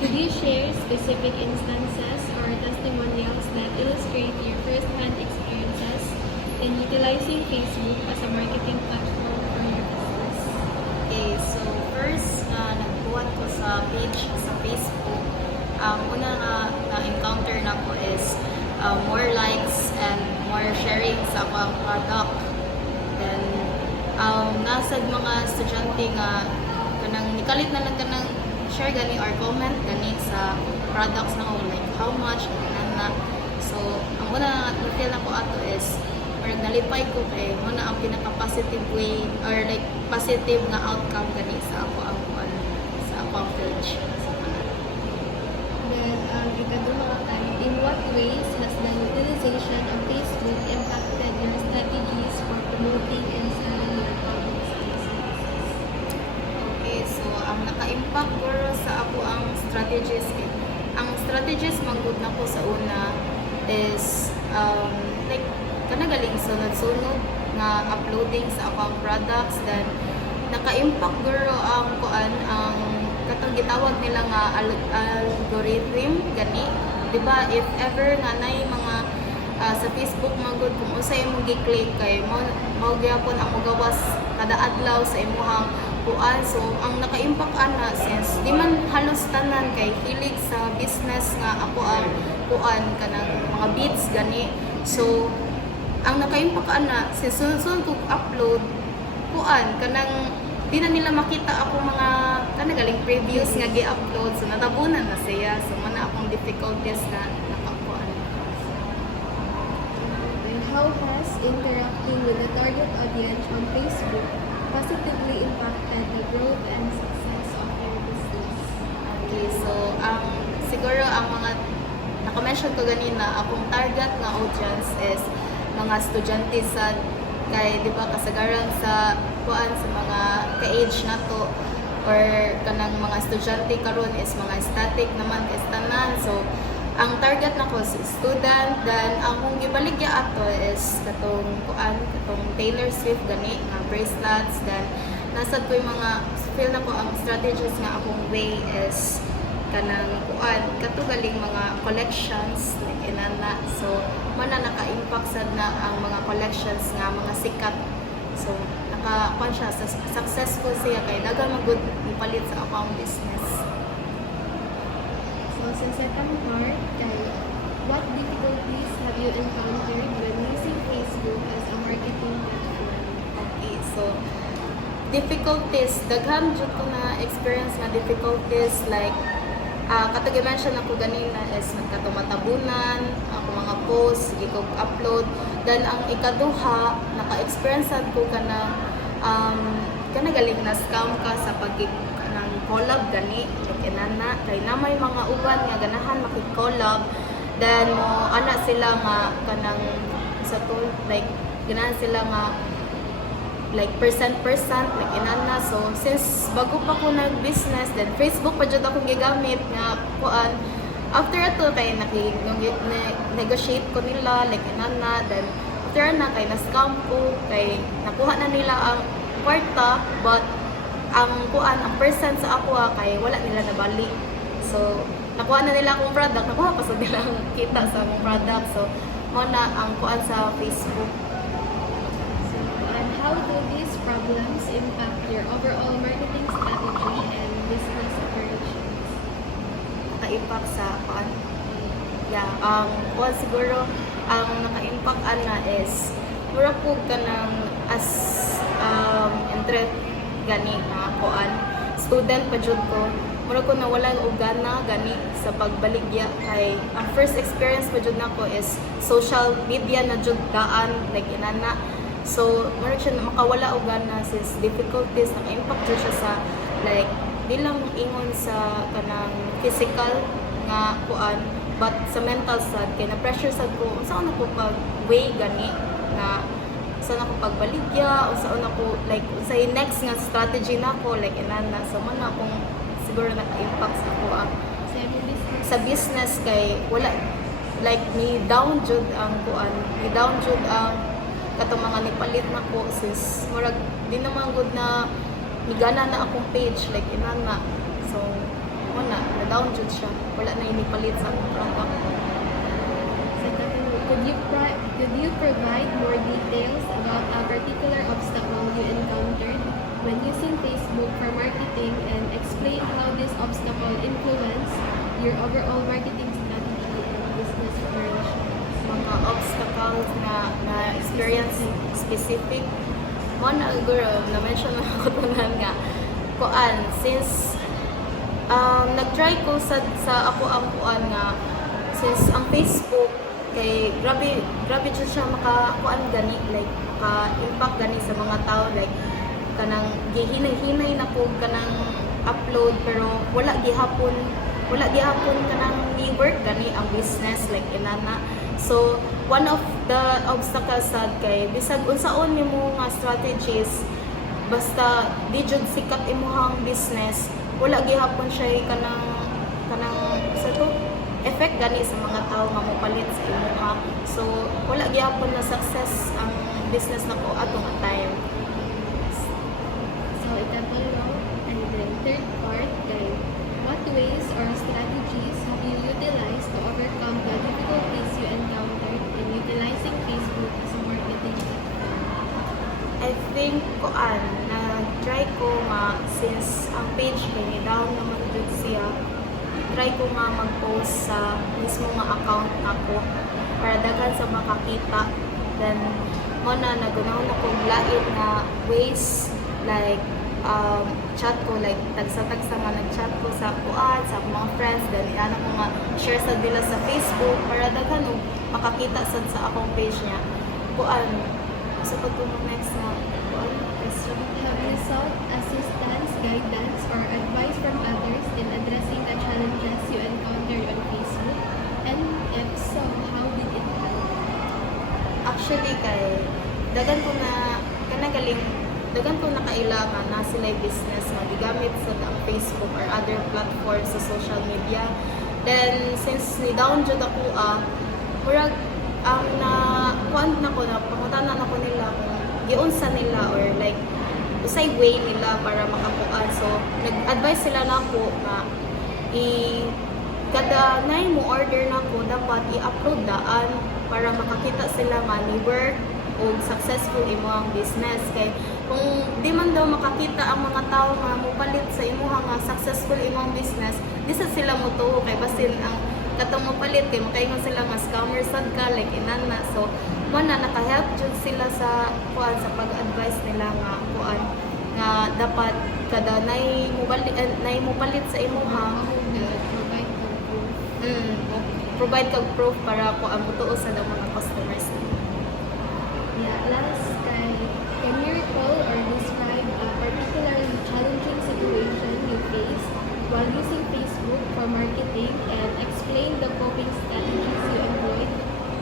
Could you share specific instances or testimonials that illustrate your first-hand experiences in utilizing Facebook as a marketing platform for your business? Okay, so first, nagbuhat ko sa page sa Facebook. Ang una na-encounter na ko is more likes and more sharing sa akong product. Then, nasad mga estudyante nga kanang nikalit na lang kanang share gani or comment gani sa products na ko, like how much, na. So, ang una na-feel na ko ato is parang nalipay ko kay muna ang pinaka-positive way or like positive na outcome gani sa ako ang sa akong page. Then, ikaduha kay, in what ways has the utilization of Facebook impacted your strategies for promoting and selling your products and services? Okay, so ang naka-impact guro sa ako ang strategies ang strategies manggod na ko sa una is like kanagaling sunod-sunod nga uploading sa akong products. Then naka-impact guro ang kuan ang katong gitawag nila nga algorithm gani, di ba? If ever nga nay mga sa Facebook magud kung unsay imong gi-click kay mao gyapon ang mogawas kada adlaw sa imong kuan. So ang naka-impact ana since di man halos tanan kay hilig sa business nga ako ang kuan kanang mga beats gani. So ang naka-impact ana since sunod ko upload kuan kanang di na nila makita ako mga kanagaling previews nga gi-upload, so natabunan na siya. So mana akong difficulties na nakakuan. And how has interacting with the target audience on Facebook positively impacted the growth and success of your business? Okay, so siguro ang mga naka-mention ko ganina, akong target na audience is mga estudyante sa kay di ba kasagaran sa kuan sa mga ka-age na to or kanang mga estudyante karon is mga static naman kay tanan. So ang target nako is student. Then akong gibaligya ato is katong kuan katong Taylor Swift gani nga bracelets. Then nasad ko yung mga feel na ko ang strategies nga akong way is kanang kuan katugaling mga collections like inana. So mana naka-impact sad na ang mga collections nga mga sikat. So naka-kuan siya successful siya kay daghang magud ipalit sa akong business. So sa second part, kay, what difficulties have you encountered when using Facebook as a marketing platform? Okay, so difficulties, daghan jud ko na experience na difficulties like katong i-mention ako ganina is nagkatumatabunan ako mga posts, sige ko upload. Then ang ikaduha, naka-experience ko kanang kanagaling na scam ka sa ng collab gani like inana kay na may mga uban nga ganahan makik-collab. Then mo ana sila nga kanang sa to like ganahan sila nga like percent like inana. So since bago pa ko nag-business, then Facebook pa jud akong gigamit nga kuan. After ato kay negotiate ko nila like inana. Then after na kay na-scam ko kay nakuha na nila ang kwarta, but ang kuan ang percent sa ako kay wala nila nabalik. So nakuha na nila akong product, nakuha pa sa nila ang kita sa akong product. So mo na ang kuan sa Facebook. And how do these problems impact your overall marketing strategy and business operations? Naka-impact sa kuan. Yeah, kuan siguro ang naka-impact ana is mura po kanang as entre gani nga kuan student pa jud ko, mura ko nawala og gana gani sa pagbaligya kay ang first experience pa jud nako is social media na jud daan like inana. So mura siya makawala og gana since difficulties naka-impact jud siya sa like di lang ingon sa kanang physical nga kuan but sa mental sad kay na pressure sad ko unsa ako pag way gani nga saan ako pagbaligya o saan ako like sa next nga strategy nako like inana. So man akong siguro naka-impact sa ako sa business kay wala like ni down jud ang kuan ni down jud ang katong mga nipalit nako since murag di naman good na migana na akong page like inana. So muna down jud siya. Wala na inipalit sa akong product. Second, could you provide more details about a particular obstacle you encountered when using Facebook for marketing and explain how this obstacle influenced your overall marketing strategy and business operations? Mga obstacles na experience specific. Mo na siguro, na-mention na ako tunan nga, kuan, since nag-try ko sa ako ang kuan nga, since ang Facebook, kay grabe dyan siya makakuan gani, like, maka-impact gani sa mga tao, like, kanang gihinay-hinay na po kanang upload, pero wala gihapon kanang ni-work gani ang business, like, inana. So, one of the obstacles sad kay bisag unsaon nimo nga strategies, basta di jud sikat imuhang business, wala gihapon siya kanang sa to effect gani sa mga tao nga mopalit sa imuha. So, wala gihapon na success ang business nako atong time. So, ikatulo, and then third part, kay what ways or strategies have you utilized to overcome the difficulties you encountered in utilizing Facebook as a marketing platform? I think kuan na-try ko nga since ang page kay ni down naman jud siya, try ko nga mag-post sa mismo nga account nako para daghan sa makakita. Then mo na nagunahon ako lain na ways, like chat ko, like tagsa-tagsa nga nag-chat ko sa kuan sa akong mga friends, then iana ko nga share sa nila sa Facebook para daghan og makakita sad sa akong page niya. Kuan sa pagtulong next na kuan question. Have you sought assistance, guidance, or advice from others in addressing the challenges you encountered on Facebook? And if so, how did it help? Actually kay dagan ko na kailangan na sila business nga gigamit sa ang Facebook or other platforms sa social media. Then since ni down jud ako murag na kuan na ko na pangutanan ako nila kung giunsa nila or like usay way nila para makakuan. So nag-advise sila nako nga kada nay mo order nako dapat i-upload daan para makakita sila nga ni work o successful imo ang business. Kay kung di man daw makakita ang mga tao nga mopalit sa imuha nga successful imo ang business, di sa sila mo tuo kay basin ang katong mopalit kay makaingon sila nga scammer sad ka, like inana. So mo na naka-help jud sila sa kuan sa pag-advise nila nga kuan nga dapat kada nay mopalit sa imuha provide kag proof para ko ang mutuo sa mga customers. Yeah, last, can you recall or describe a particularly challenging situation you faced while using Facebook for marketing and explain the coping strategies you employed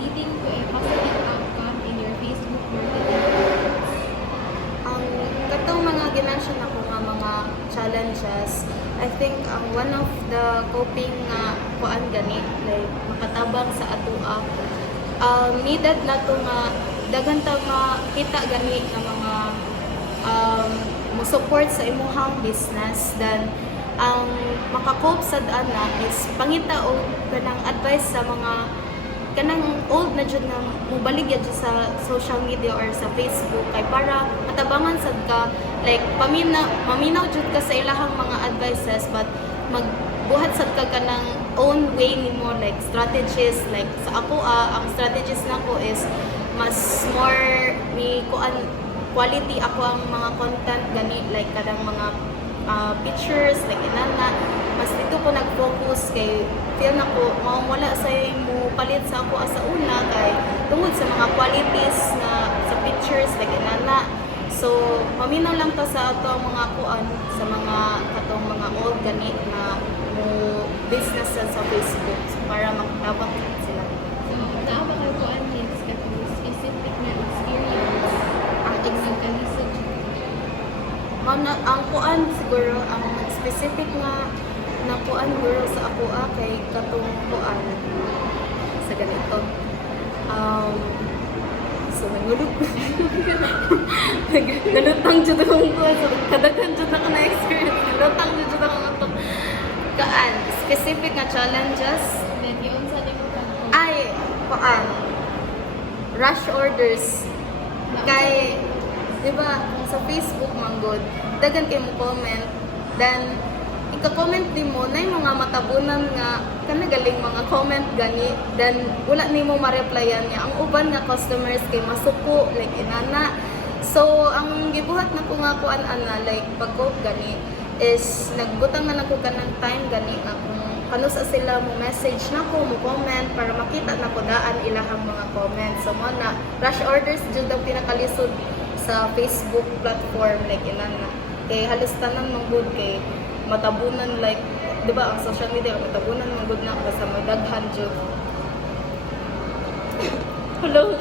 leading to a positive outcome in your Facebook marketing efforts? Ang katong mga gimension ako nga mga challenges, I think one of the coping nga kuan gani, like makatabang sa atoa, needed na to nga daghan ta makita gani nga mga mo support sa imuhang business. Then ang makakope sad ana is pangita og kanang advice sa mga kanang old na jud na mobalig jud sa social media or sa Facebook kay para matabangan sad ka, like maminaw jud ka sa ilahang mga advices, but magbuhat sad ka kanang own way nimo, like strategies. Like sa ako ang strategies nako is mas more ni kuan quality ako ang mga content gani, like kadang mga pictures, like inana. Mas dito ko nag-focus kay feel na ko wala sa mo palit sa ako sa una kay tungod sa mga qualities na sa pictures, like inana. So maminaw lang ta sa ato ang mga kuan sa mga katong mga old gani na mo business sa Facebook, so, para makatabang sila. So, naa ba kayo kuan needs katong specific na experience Ang nagkalisod? ang kuan siguro ang specific nga na kuan siguro sa ako kay katong kuan sa ganito. So nangulog. Nalutang jud akong kuan, so kadaghan jud ako na experience. Nalutang jud ako ato kaan specific nga challenges Then, yun sa di mo ka- ay paan rush orders kay di ba kung sa Facebook manggod dagan kay mo comment then ika-comment din mo na yung mga matabunan nga kanagaling mga comment gani then wala nimo ma-replyan niya ang uban nga customers kay masuko like inana so ang gibuhat na ko nga kuan ana like pag-cope gani is nagbutang na nako kanang time gani nga kung kanusa sila mo message na ko mo comment para makita na ko daan ilahang mga comment so mo na rush orders jud ang pinakalisod sa Facebook platform like inana kay halos tanan manggod kay matabunan like di ba ang social media matabunan manggod na sa madaghan jud hello